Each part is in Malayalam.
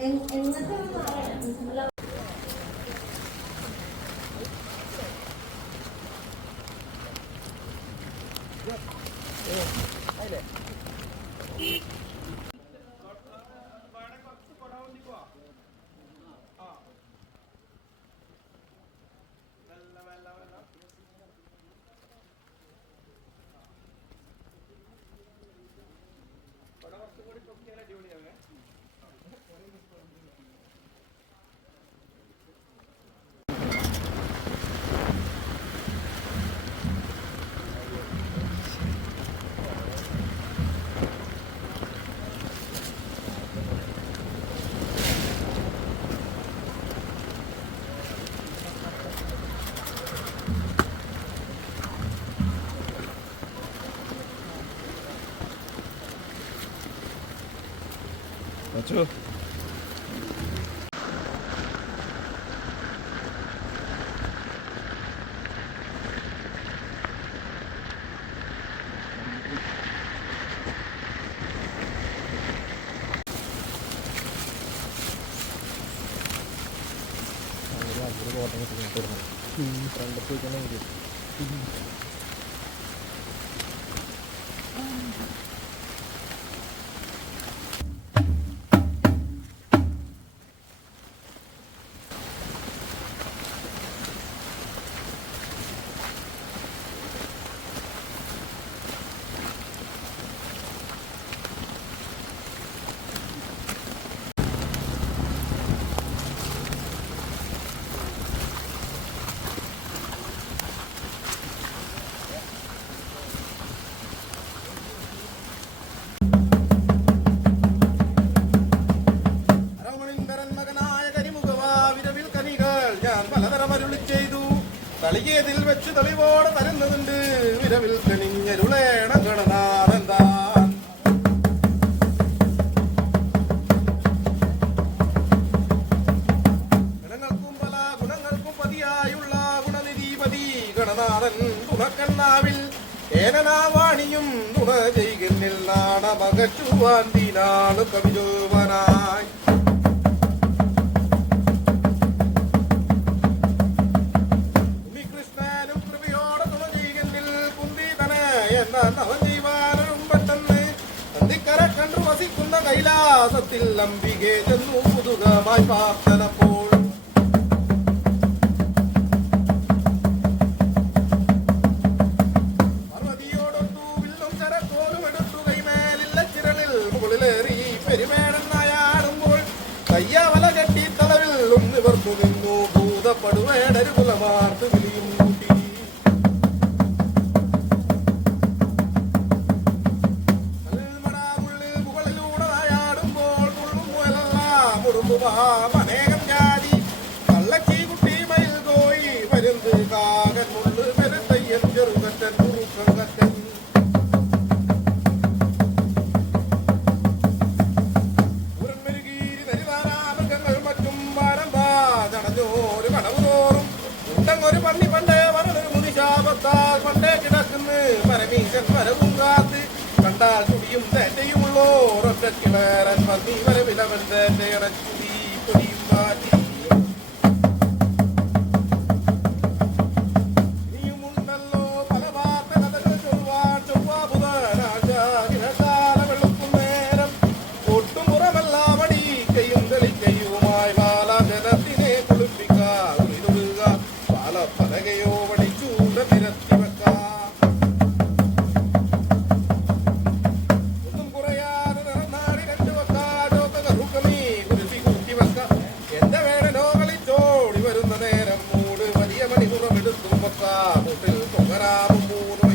എങ്ങനത്തെ അതില്ലേ Julia, né? ちうん、これはどうかと思ってくれるか。うん、これはどうかと思ってくれ。തളികേതിൽ വെച്ച് തെളിവോടെ തരുന്നതുണ്ട് വിരവിൽ തെളിഞ്ഞരുളേണ ഗണനാഥന്താ. ഗണങ്ങൾക്കും പല ഗുണങ്ങൾക്കും ചെയ്യുന്നിൽ നാണമകറ്റുവാൻ കവിജോവനായി നവജീവാനും പെട്ടെന്ന് നന്ദിക്കര കണ്ടു വസിക്കുന്ന കൈലാസത്തിൽ അംബികെ ചെന്നു പുതുകമായി പ്രാർത്ഥനപ്പോൾ. പർവതിയോടൊത്തു കയ്യവല കെട്ടി തളവിൽ ഒന്ന് നിന്നു ഭൂതപ്പെടുവേടരു കുലമാർത്ത് വിളിയും. குறும்புமாம் அநேகம் ஜாதி கள்ளச்சி குட்டி மயில் கோயில் பருந்து காக முள்ளு பெருந்தையன் பெருந்த കണ്ടാൽ ചുടിയും തേറ്റയുമുള്ളോർ ഒറ്റക്കിളേറൻ പന്നി വരവിലവൻ തേന്റെ ഇറച്ചുടി പൊടിയും മാറ്റി. మొక్క పొట్టు పొగరా పువ్వులు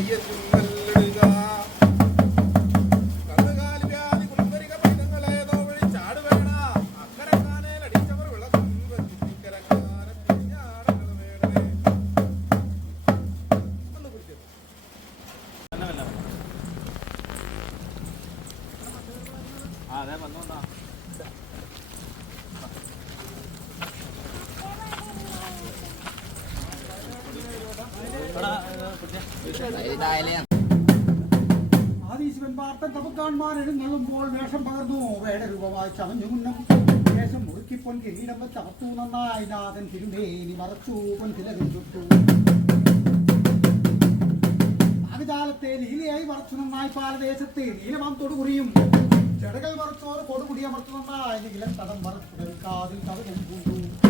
ആദീശിവൻ കാർത്തൻ തപുക്കാൺമാർ എഴുന്നള്ളുമ്പോൾ വേഷം പകർന്നു വേടരൂപമായി ചമഞ്ഞു മുന്നം വേഷം മുറുക്കിപ്പൊൻ കിരീടം വെച്ച് അമർത്തു നന്നായി നാഥൻ തിരുമേനി മറച്ചു പൊൻ തിലകം ചുട്ടു നാഗജാലത്തെ ലീലയായി മറച്ചു നന്നായി പാലദേശത്തെ നീലമാം കുറിയും ചെടകൾ മറച്ചോർ കൊടുകുടി മറച്ചു നന്നായി നീലം തടം മറച്ചു കാതിൽ തടവും പൂണ്ടു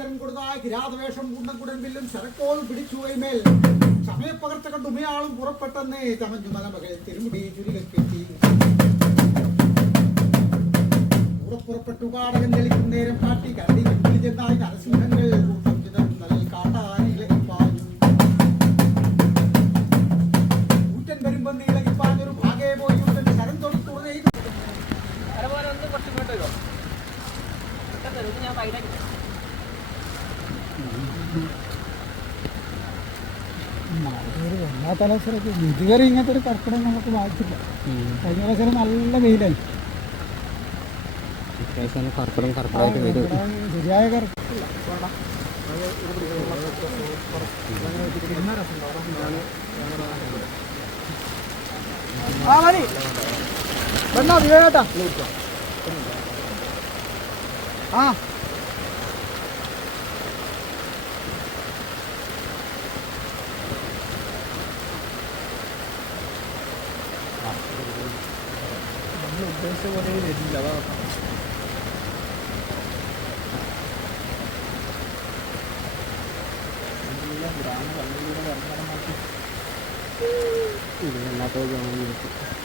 ഉടുപതീതരം കൊടുതായ കിരാതവേഷം കുണ്ടൻകുടൻ വില്ലും ശരക്കോളും പിടിച്ചു മേൽ. സമയപ്പകർച്ച കണ്ട് ഉമയാളും പുറപ്പെട്ടെന്നേ ചമഞ്ഞു മലമകൾ തിരുമുടി ചുരുകക്കെട്ടി പുറപ്പെട്ടു പാടകൻ തെളിക്കും നേരം കാട്ടി കെട്ടിൽ ചെന്നായി നരസിംഹങ്ങൾ വല്ലാത്ത അവസരമൊക്കെ ഇതുവരെ ഇങ്ങനത്തെ ഒരു കർക്കിടം നമുക്ക് വായിച്ചില്ല കഴിഞ്ഞ അവസരം നല്ല വെയിലായി. കർക്കിടം കർക്കിടമായിട്ട് വരും. ശരിയായ കർക്കിടം ആ വിവേകേട്ടാ ആ. ഉദ്ദേശിച്ച പോലെ വരില്ല. അതാ ഇതിനകത്ത്